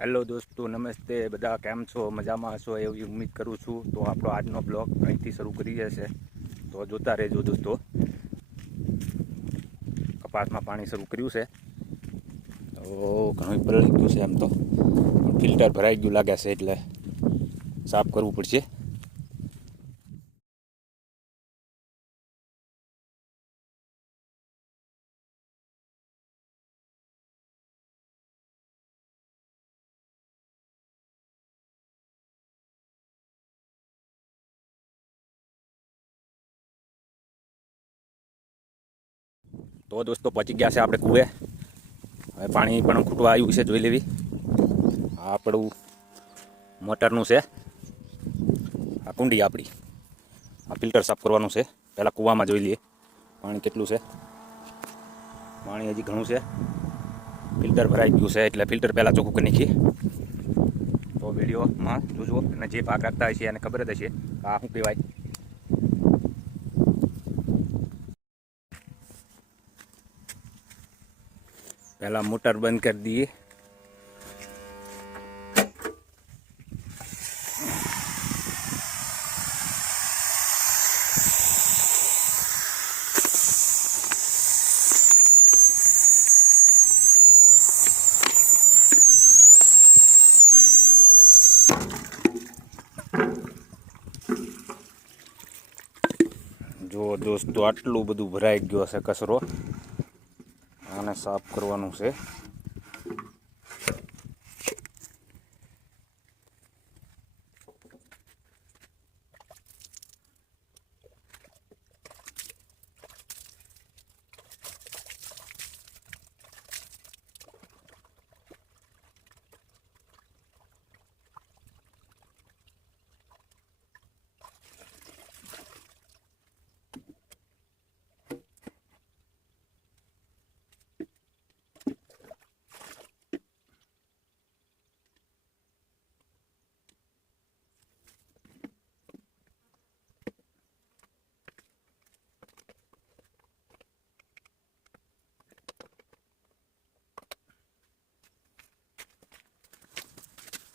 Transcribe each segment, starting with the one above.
Hello દોસ્તો, નમસ્તે. બધા કેમ છો? મજામાં હશો એવી ઉમ્મીદ કરું છું. તો આપણો આજનો બ્લોગ અહીંથી શરૂ કરીએ છે. તો જોતા રહેજો દોસ્તો. કપાસમાં પાણી શરૂ કર્યું છે. તો ઘણું પલળી ગયું છે. એમ તો ફિલ્ટર ભરાઈ ગયું લાગે છે, એટલે સાફ કરવું પડશે. તો દોસ્તો પહોંચી ગયા છે આપણે કૂવે. હવે પાણી પણ ખૂટવા આવ્યું છે, જોઈ લેવી. આ આપણું મોટરનું છે, આ કુંડી આપણી. આ ફિલ્ટર સાફ કરવાનું છે. પહેલાં કૂવામાં જોઈ લઈએ પાણી કેટલું છે. પાણી હજી ઘણું છે. ફિલ્ટર ભરાઈ ગયું છે, એટલે ફિલ્ટર પહેલાં ચોખ્ખું કરી નાખીએ. તો વિડીયોમાં જોજો, અને જે ભાગ રાખતા હશે એને ખબર જ હશે કે આ શું કહેવાય. પહેલાં મોટર બંધ કરી દઈએ. જો દોસ્તો, આટલું બધું ભરાઈ ગયો છે કચરો. આને સાફ કરવાનું છે.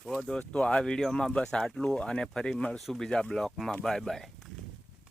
તો દોસ્તો, આ વિડીયોમાં બસ આટલું, અને ફરી મળશું બીજા બ્લોગમાં. Bye bye.